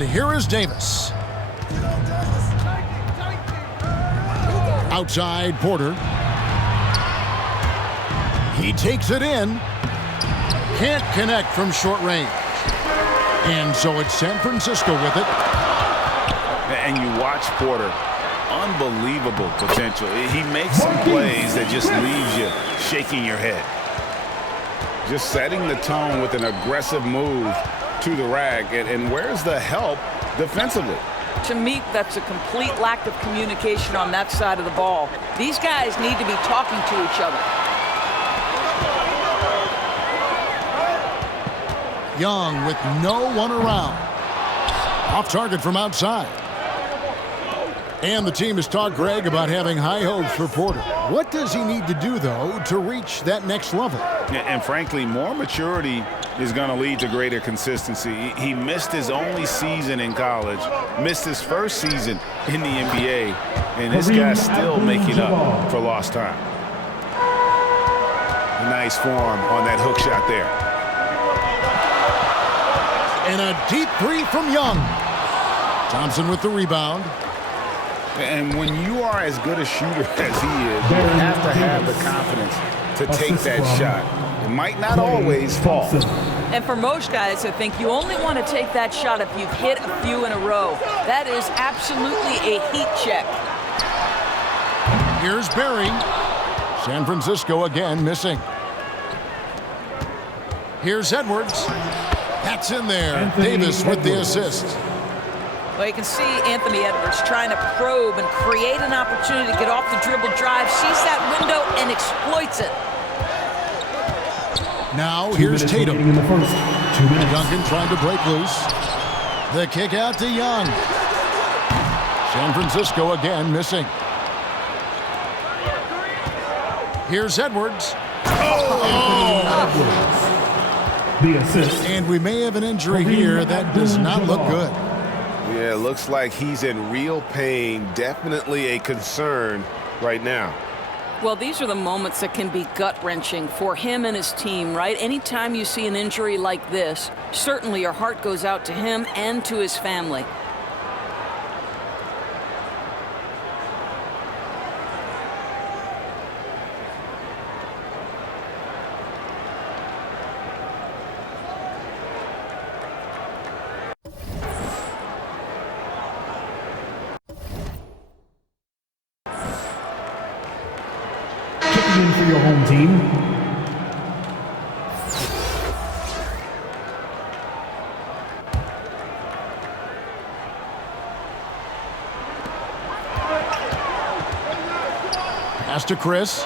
And here is Davis. Outside Porter. He takes it in. Can't connect from short range. And so it's San Francisco with it. And you watch Porter. Unbelievable potential. He makes some plays that just leaves you shaking your head. Just setting the tone with an aggressive move to the rack. And where's the help defensively? To me, that's a complete lack of communication on that side of the ball. These guys need to be talking to each other. Young with no one around. Off target from outside. And the team has talked, Greg, about having high hopes for Porter. What does he need to do, though, to reach that next level? And frankly, more maturity is going to lead to greater consistency. He missed his only season in college, missed his first season in the NBA, and this guy's still making up for lost time. Nice form on that hook shot there. And a deep three from Young. Thompson with the rebound. And when you are as good a shooter as he is, you have to have the confidence to take that shot. It might not always fall. And for most guys, I think you only want to take that shot if you've hit a few in a row. That is absolutely a heat check. Here's Barry. San Francisco again missing. Here's Edwards. That's in there. Davis with the assist. Well, you can see Anthony Edwards trying to probe and create an opportunity to get off the dribble drive, sees that window and exploits it. Now here's Tatum. In the first 2 minutes. Duncan trying to break loose. The kick out to Young. San Francisco again missing. Here's Edwards. The assist. And we may have an injury here. That does not look good. Yeah, it looks like he's in real pain. Definitely a concern right now. Well, these are the moments that can be gut-wrenching for him and his team, right? Anytime you see an injury like this, certainly your heart goes out to him and to his family. In for your home team. Pass to Chris.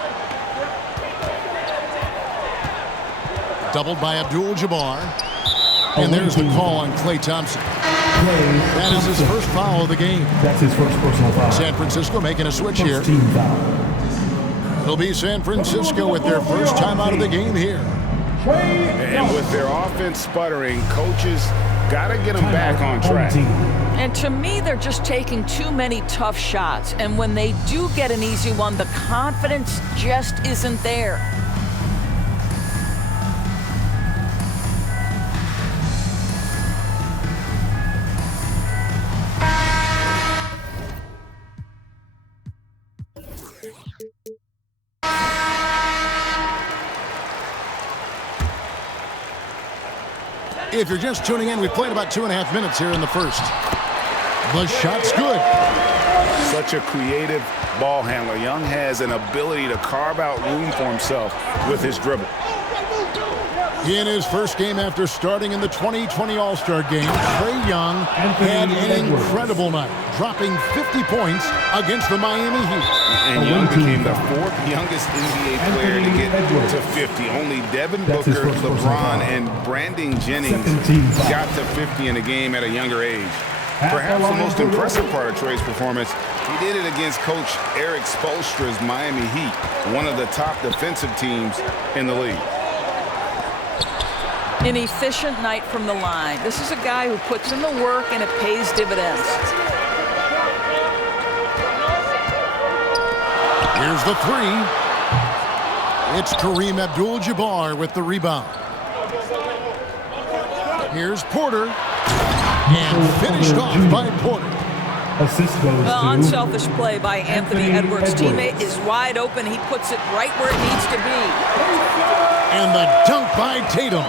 Doubled by Abdul-Jabbar. And there's the call on Klay Thompson. That is his first foul of the game. That's his first personal foul. San Francisco making a switch here. Team foul. It'll be San Francisco with their first time out of the game here. And with their offense sputtering, coaches got to get them back on track. And to me, they're just taking too many tough shots. And when they do get an easy one, the confidence just isn't there. If you're just tuning in, we've played about 2.5 minutes here in the first. The shot's good. Such a creative ball handler. Young has an ability to carve out room for himself with his dribble. In his first game after starting in the 2020 All-Star Game, Trae Young had an incredible night, dropping 50 points against the Miami Heat. And Young became the 4th youngest NBA player to get to 50. Only Devin Booker, LeBron, and Brandon Jennings got to 50 in a game at a younger age. Perhaps the most impressive part of Trae's performance, he did it against Coach Eric Spoelstra's Miami Heat, one of the top defensive teams in the league. An efficient night from the line. This is a guy who puts in the work and it pays dividends. Here's the three. It's Kareem Abdul-Jabbar with the rebound. Here's Porter. And finished off by Porter. Assist goes Well, to unselfish play by Anthony Edwards. Edwards. Teammate is wide open. He puts it right where it needs to be. And the dunk by Tatum.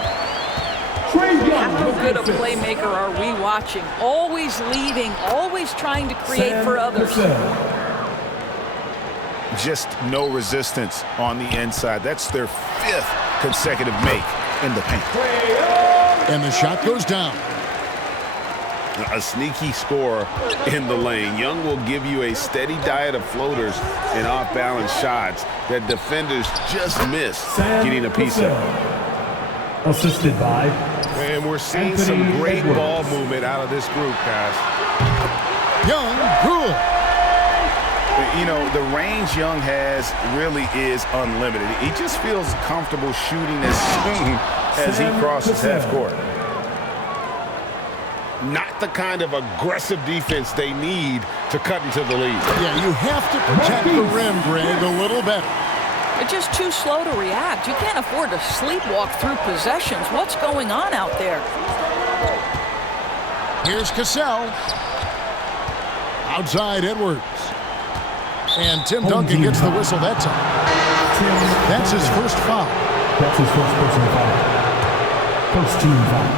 How good a playmaker are we watching? Always leading, always trying to create for others. Just no resistance on the inside. That's their 5th consecutive make in the paint. And the shot goes down. A sneaky scorer in the lane. Young will give you a steady diet of floaters and off-balance shots that defenders just miss getting a piece of. Assisted by And we're seeing Anthony some great Edwards. ball movement out of this group, guys. Young, good. You know, the range Young has really is unlimited. He just feels comfortable shooting as soon as he crosses half court. Not the kind of aggressive defense they need to cut into the lead. Yeah, you have to protect the rim, Greg, a little better. They're just too slow to react. You can't afford to sleepwalk through possessions. What's going on out there? Here's Cassell. Outside Edwards. And Tim Duncan gets the whistle that time. That's his first foul. That's his first personal foul. First team foul.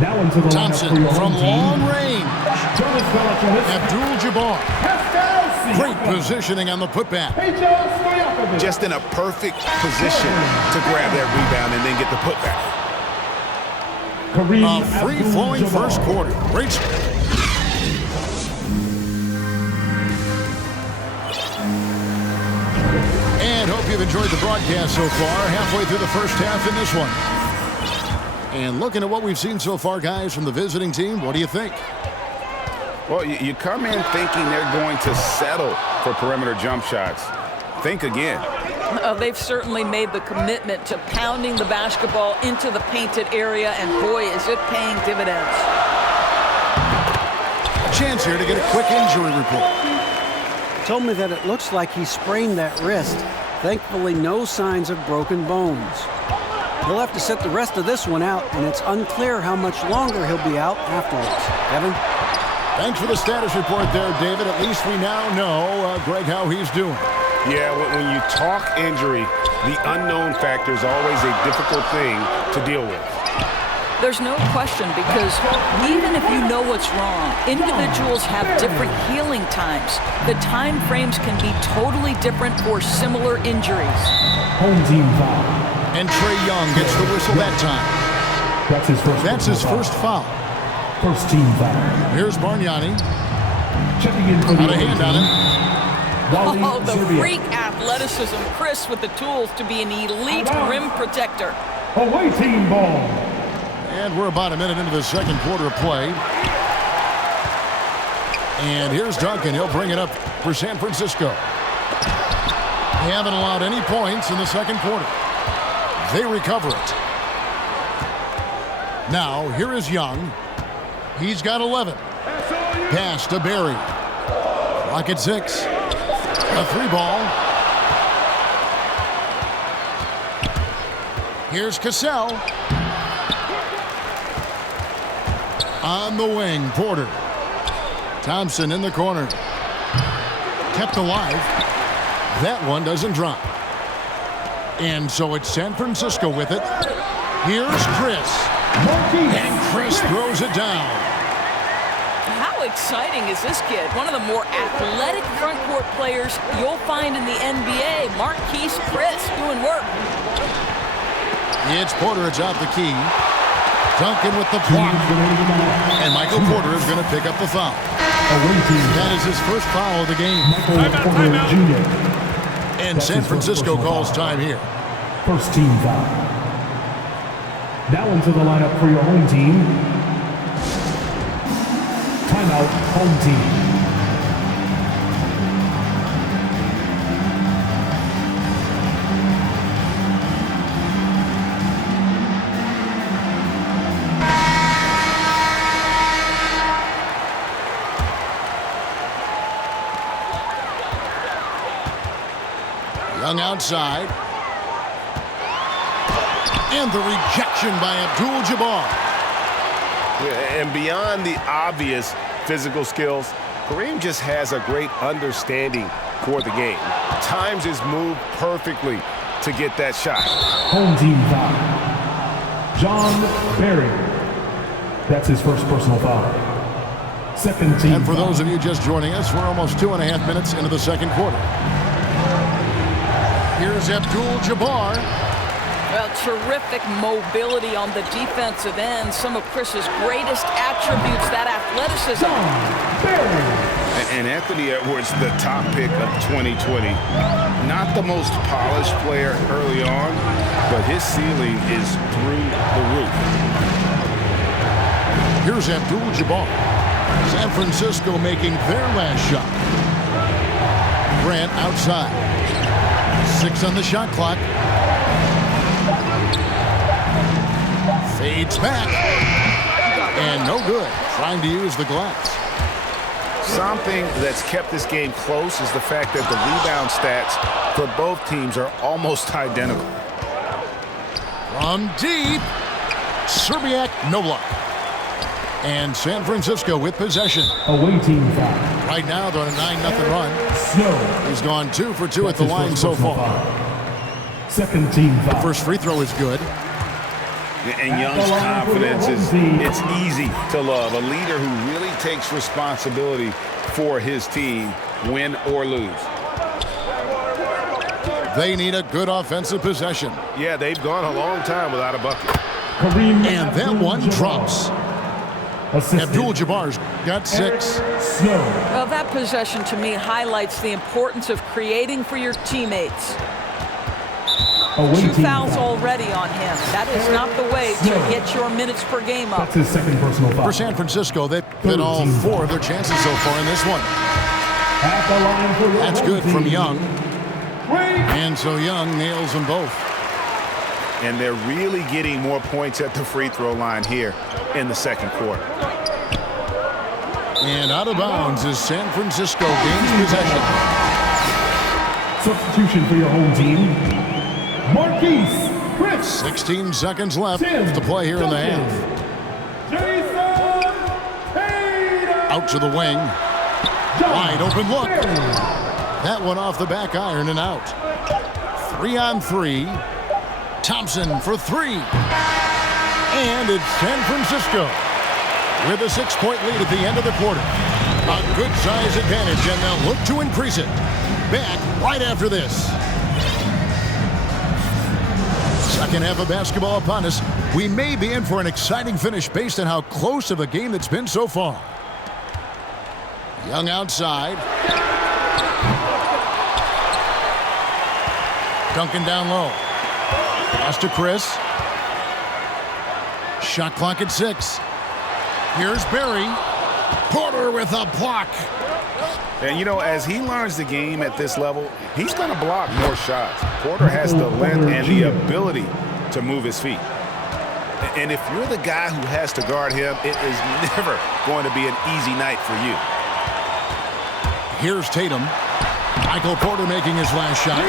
Now into the lineup for Thompson your from home long team. range. Jonas Valanciunas. Abdul-Jabbar. Great positioning on the putback. Just in a perfect position to grab that rebound and then get the putback. Kareem A free-flowing Abdul-Jabbar. first quarter. Great. And hope you've enjoyed the broadcast so far. Halfway through the first half in this one. And looking at what we've seen so far, guys, from the visiting team, what do you think? Well, you come in thinking they're going to settle for perimeter jump shots. Think again. They've certainly made the commitment to pounding the basketball into the painted area, and boy, is it paying dividends. A chance here to get a quick injury report. Told me that it looks like he sprained that wrist. Thankfully, no signs of broken bones. He'll have to sit the rest of this one out, and it's unclear how much longer he'll be out afterwards. Kevin? Thanks for the status report there, David. At least we now know, Greg, how he's doing. Yeah, when you talk injury, the unknown factor is always a difficult thing to deal with. There's no question, because even if you know what's wrong, individuals have different healing times. The time frames can be totally different for similar injuries. Home team foul. And Trae Young gets the whistle that time. That's his first. That's his personal first foul. First team foul. Here's Bargnani. Checking in for the Got a hand on him. Oh, the freak athleticism. Chris with the tools to be an elite rim protector. Away team ball. And we're about a minute into the second quarter of play. And here's Duncan. He'll bring it up for San Francisco. They haven't allowed any points in the second quarter. They recover it. Now, here is Young. He's got 11. Pass to Barry. Clock at 6. A 3-ball. Here's Cassell. On the wing, Porter. Thompson in the corner. Kept alive. That one doesn't drop. And so it's San Francisco with it. Here's Chris. And Chris throws it down. How exciting is this kid? One of the more athletic front court players you'll find in the NBA. Marquise Chris doing work. It's Porter. It's out the key. Duncan with the block. And Michael Porter is going to pick up the foul. That is his first foul of the game. And San Francisco calls time here. First team foul. Now into the lineup for your home team. Timeout, home team. Young outside. And the rejection by Abdul-Jabbar. And beyond the obvious physical skills, Kareem just has a great understanding for the game. Times his move perfectly to get that shot. Home team foul. John Barry. That's his first personal foul. Second team And for foul. those of you just joining us, we're almost 2.5 minutes into the second quarter. Here's Abdul-Jabbar. Well, terrific mobility on the defensive end. Some of Chris's greatest attributes, that athleticism. John Barry. And Anthony Edwards, the top pick of 2020. Not the most polished player early on, but his ceiling is through the roof. Here's Abdul-Jabbar. San Francisco making their last shot. Grant outside. 6 on the shot clock. Fades back. And no good. Trying to use the glass. Something that's kept this game close is the fact that the rebound stats for both teams are almost identical. From deep. Serbiak, no luck. And San Francisco with possession. Away team foul. Right now, they're on a 9-0 run. Snow. He's gone 2 for 2 at That's the his line first so personal far. foul. Second team foul. First free throw is good. And Young's confidence is it's easy to love. A leader who really takes responsibility for his team, win or lose. They need a good offensive possession. Yeah, they've gone a long time without a bucket. Kareem And that one Abdul-Jabbar. drops. Assisted. Abdul-Jabbar's got 6. Snow. Well, that possession to me highlights the importance of creating for your teammates. Away 2 team fouls foul. already on him. That is not the way to get your minutes per game up. That's his second personal foul. For San Francisco, they've been all 4 of their chances so far in this one. At the line for your That's home good from team. Young. Great. And so Young nails them both. And they're really getting more points at the free throw line here in the second quarter. And out of bounds as San Francisco gains possession. Substitution for your home team. Marquise Chris. 16 seconds left Tim to play here in the half. Jason Tatum. Out to the wing. Wide open look. That one off the back iron and out. 3 on 3. Thompson for 3. And it's San Francisco with a 6-point lead at the end of the quarter. A good size advantage, and they'll look to increase it. Back right after this. Second half of basketball upon us. We may be in for an exciting finish based on how close of a game it's been so far. Young outside. Duncan down low. Pass to Chris. Shot clock at 6. Here's Barry. Porter with a block. And, you know, as he learns the game at this level, he's going to block more shots. Porter has the length and the ability to move his feet. And if you're the guy who has to guard him, it is never going to be an easy night for you. Here's Tatum. Michael Porter making his last shot.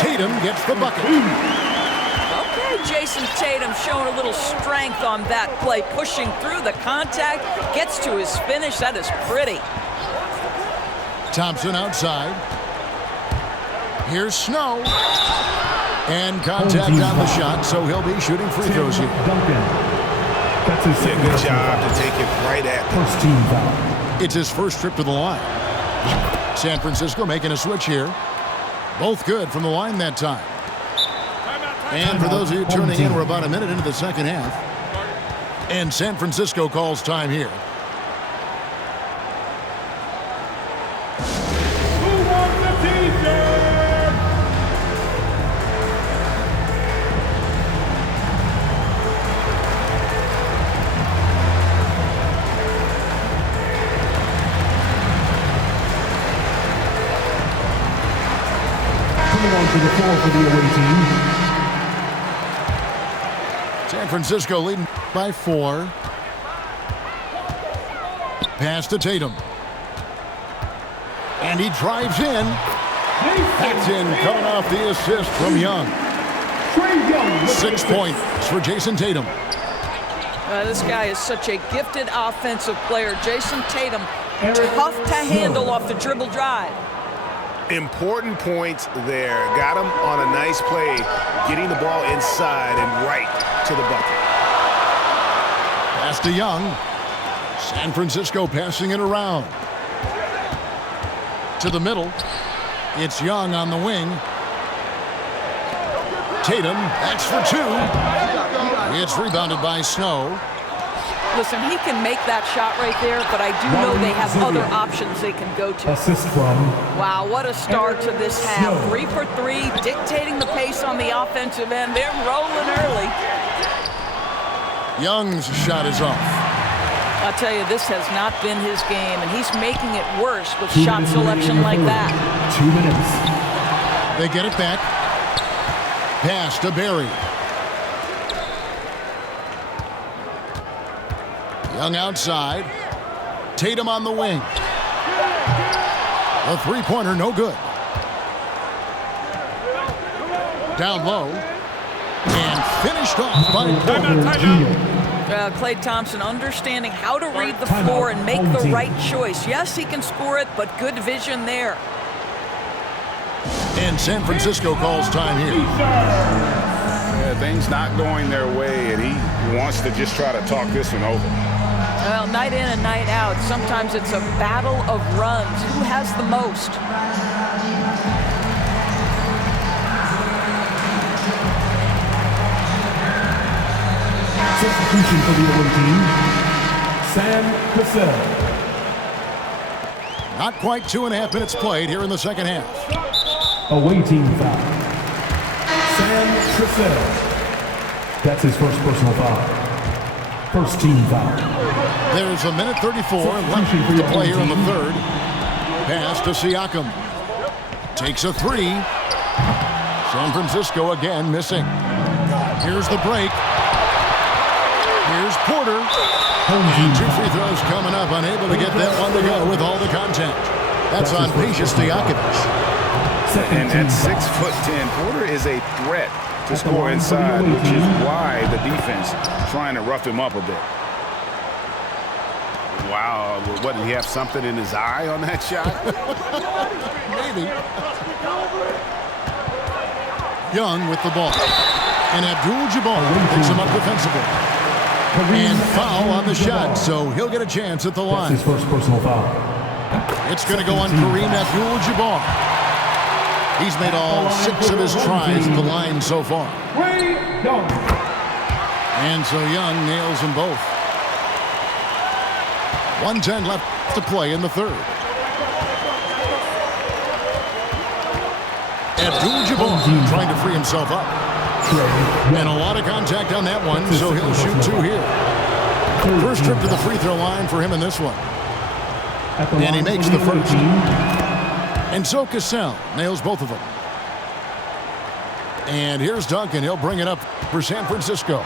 Tatum gets the bucket. Okay, Jason Tatum showing a little strength on that play, pushing through the contact, gets to his finish. That is pretty. Thompson outside. Here's Snow. And contact on the shot, so he'll be shooting free throws here. Duncan. That's his second Good personal job foul. to take it right at them. First team foul. It's his first trip to the line. San Francisco making a switch here. Both good from the line that time. And for those of you tuning in, we're about a minute into the second half. And San Francisco calls time here. Who wants the t-shirt? Coming on to the floor for the away team. San Francisco leading by 4. Pass to Tatum. And he drives in. That's in, coming off the assist from Young. 6 points for Jason Tatum. This guy is such a gifted offensive player. Jason Tatum, tough to handle off the dribble drive. Important points there. Got him on a nice play, getting the ball inside and right to the bucket. Pass to Young. San Francisco passing it around. To the middle. It's Young on the wing. Tatum, that's for two. It's rebounded by Snow. Listen, he can make that shot right there, but I do know they have other options they can go to. Assist from. Wow, what a start to this half. 3 for 3, dictating the pace on the offensive end. They're rolling early. Young's shot is off. I'll tell you, this has not been his game, and he's making it worse with shot selection like that. 2 minutes. They get it back. Pass to Barry. Young outside. Tatum on the wing. The three-pointer, no good. Down low. And finished off by Klay Thompson understanding how to read the floor and make the right choice. Yes, he can score it, but good vision there. And San Francisco calls time here. Yeah, things not going their way, and he wants to just try to talk this one over. Well, night in and night out, sometimes it's a battle of runs. Who has the most? Substitution for the away team, Sam Cassell. Not quite 2.5 minutes played here in the second half. Away team foul. Sam Cassell. That's his first personal foul. First team foul. There's a minute 34 left to play here in the third. Pass to Siakam. Takes a three. San Francisco again missing. Here's the break. Here's Porter. And 2 free throws coming up. Unable to get that one to go with all the contact. That's on Pejus Stojakovic. And at 6'10", Porter is a threat to score inside, which is why the defense trying to rough him up a bit. Wow, what, did he have something in his eye on that shot? Maybe. Young with the ball. And Abdul-Jabbar picks him up defensively. And foul on the shot, so he'll get a chance at the line. That's his first personal foul. It's going to go on Kareem Abdul-Jabbar. He's made all 6 of his tries at the line so far. And so Young nails them both. 1:10 left to play in the third. Abdul-Jabbar trying to free himself up. And a lot of contact on that one, so he'll shoot 2 here. First trip to the free throw line for him in this one. And he makes the first. And so Cassell nails both of them. And here's Duncan. He'll bring it up for San Francisco.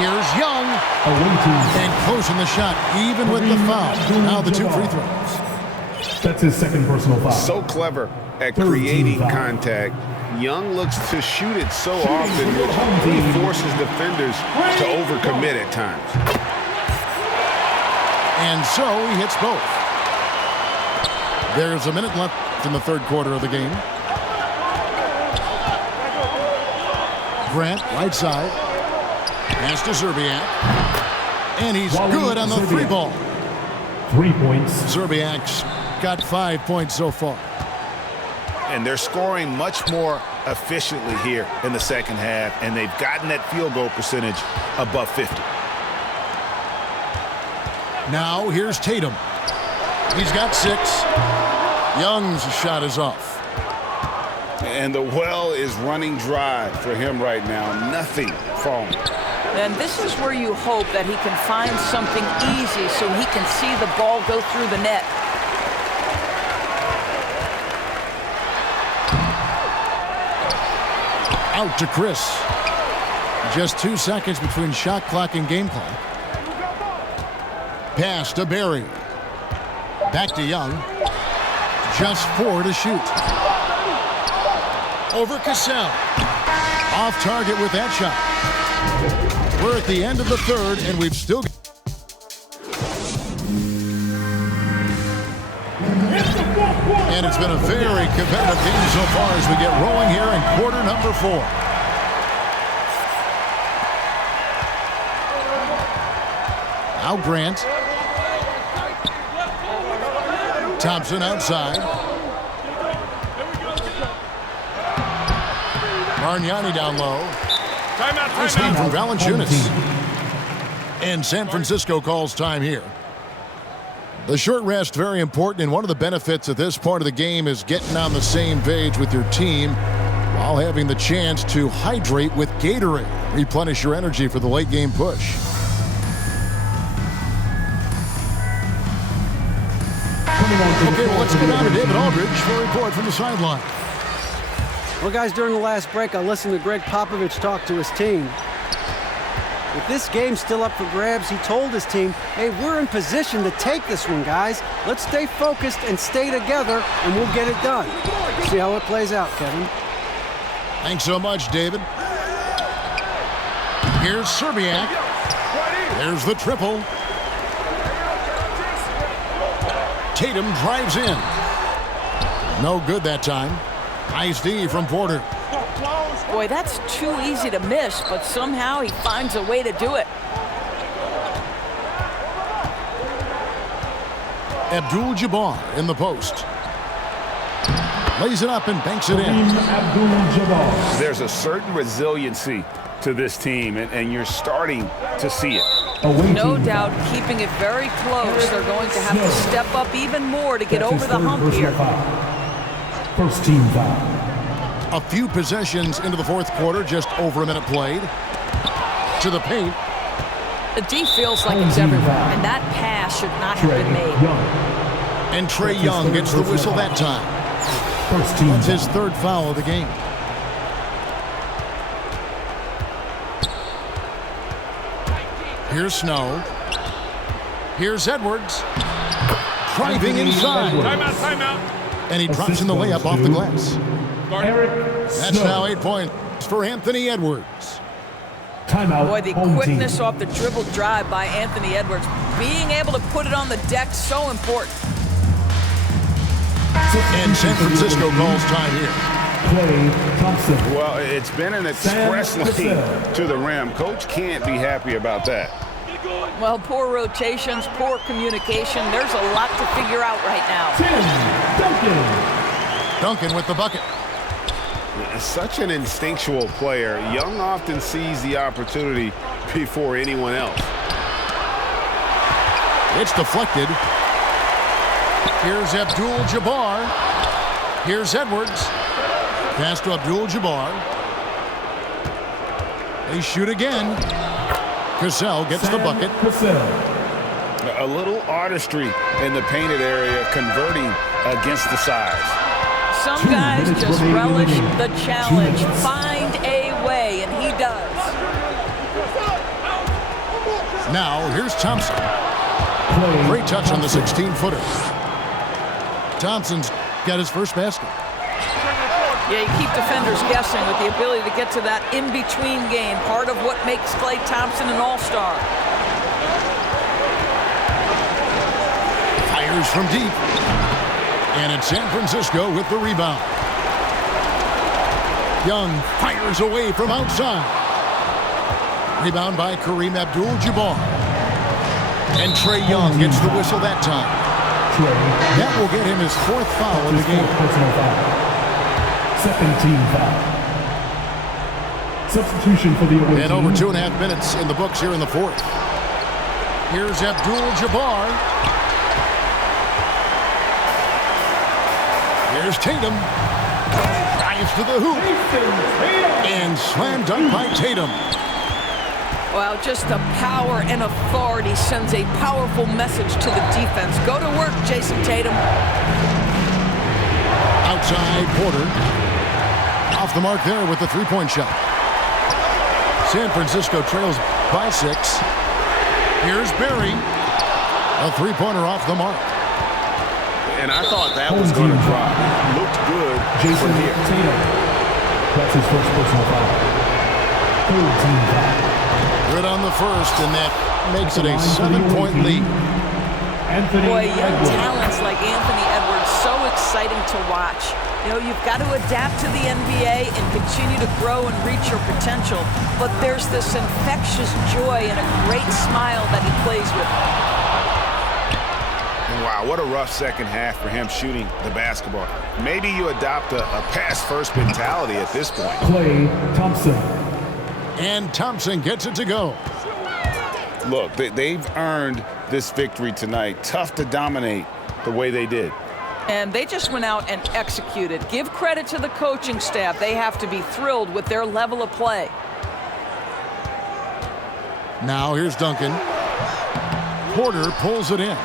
Here's Young. And closing the shot, even with the foul. Now the 2 free throws. That's his second personal foul. So clever at creating contact. Young looks to shoot it so often, which really forces defenders to overcommit at times. And so he hits both. There's a minute left in the third quarter of the game. Grant, right side. Pass to Zerbiak. And he's good on the 3 ball. 3 points. Zerbiak's got 5 points so far. And they're scoring much more efficiently here in the second half, and they've gotten that field goal percentage above 50. Now here's Tatum. He's got 6. Young's shot is off. And the well is running dry for him right now. Nothing falling. And this is where you hope that he can find something easy so he can see the ball go through the net. Out to Chris. Just 2 seconds between shot clock and game clock. Pass to Barry. Back to Young. Just 4 to shoot. Over Cassell. Off target with that shot. We're at the end of the third, and we've still got... And it's been a very competitive game so far as we get rolling here in quarter number 4. Now Grant. Thompson outside. Marignani down low. Nice feed from Valanciunas. And San Francisco calls time here. The short rest, very important, and one of the benefits of this part of the game is getting on the same page with your team while having the chance to hydrate with Gatorade. Replenish your energy for the late game push. Okay, well, let's get on to David Aldridge for a report from the sideline. Well, guys, during the last break, I listened to Greg Popovich talk to his team. With this game still up for grabs, he told his team, hey, we're in position to take this one, guys. Let's stay focused and stay together, and we'll get it done. See how it plays out, Kevin. Thanks so much, David. Here's Serbiak. There's the triple. Tatum drives in. No good that time. Nice D from Porter. Boy, that's too easy to miss, but somehow he finds a way to do it. Abdul-Jabbar in the post. Lays it up and banks it in. There's a certain resiliency to this team, and you're starting to see it. No doubt, keeping it very close. They're going to have to step up even more to get over the hump here. First team foul. A few possessions into the fourth quarter, just over a minute played. To the paint. The D feels like it's everywhere, and that pass should not have been made. And Trae Young gets the whistle that time. First team. That's his third foul of the game. Here's Snow. Here's Edwards. Driving inside. Timeout. And he drops in the layup off the glass. That's Snow. now 8 points for Anthony Edwards. Timeout. Boy, the quickness off the dribble drive by Anthony Edwards. Being able to put it on the deck, so important. And San Francisco calls time here. Klay Thompson. Well, it's been an express lane to the rim. Coach can't be happy about that. Well, poor rotations, poor communication. There's a lot to figure out right now. Duncan with the bucket. Such an instinctual player. Young often sees the opportunity before anyone else. It's deflected. Here's Abdul-Jabbar. Here's Edwards. Pass to Abdul-Jabbar. They shoot again. Cassell gets the bucket. A little artistry in the painted area, converting against the size. Some guys just relish the challenge. Find a way, and he does. Now, here's Thompson. Great touch on the 16-footer. Thompson's got his first basket. Yeah, you keep defenders guessing with the ability to get to that in-between game, part of what makes Klay Thompson an all-star. Fires from deep. And it's San Francisco with the rebound. Young fires away from outside. Rebound by Kareem Abdul-Jabbar. And Trae Young gets the whistle that time. That will get him his fourth foul in the game. Second team foul. Substitution for the away And team. over 2.5 minutes in the books here in the fourth. Here's Abdul-Jabbar. Here's Tatum. Drives to the hoop. And slam dunk by Tatum. Well, just the power and authority sends a powerful message to the defense. Go to work, Jason Tatum. Outside, Porter. Off the mark there with the three-point shot. San Francisco trails by 6. Here's Barry. A three-pointer off the mark. And I thought that was going to drop. Looked good Jason from here. Tatum. That's his first personal foul. Third team foul. Good on the first, and that makes it a 7-point lead. Boy, young talents like Anthony Edwards, so exciting to watch. You know, you've got to adapt to the NBA and continue to grow and reach your potential, but there's this infectious joy and a great smile that he plays with. Wow, what a rough second half for him shooting the basketball. Maybe you adopt a pass-first mentality at this point. Klay Thompson. And Thompson gets it to go. Look, they've earned this victory tonight. Tough to dominate the way they did. And they just went out and executed. Give credit to the coaching staff. They have to be thrilled with their level of play. Now here's Duncan. Porter pulls it in.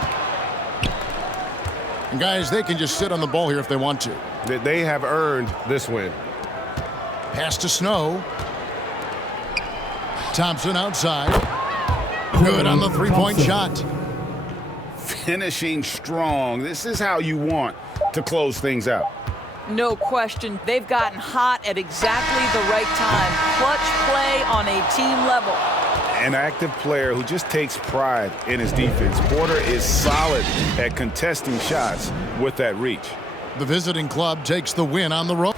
And guys, they can just sit on the ball here if they want to. They have earned this win. Pass to Snow. Thompson outside. Good on the three-point shot. Finishing strong. This is how you want to close things out. No question. They've gotten hot at exactly the right time. Clutch play on a team level. An active player who just takes pride in his defense. Porter is solid at contesting shots with that reach. The visiting club takes the win on the road.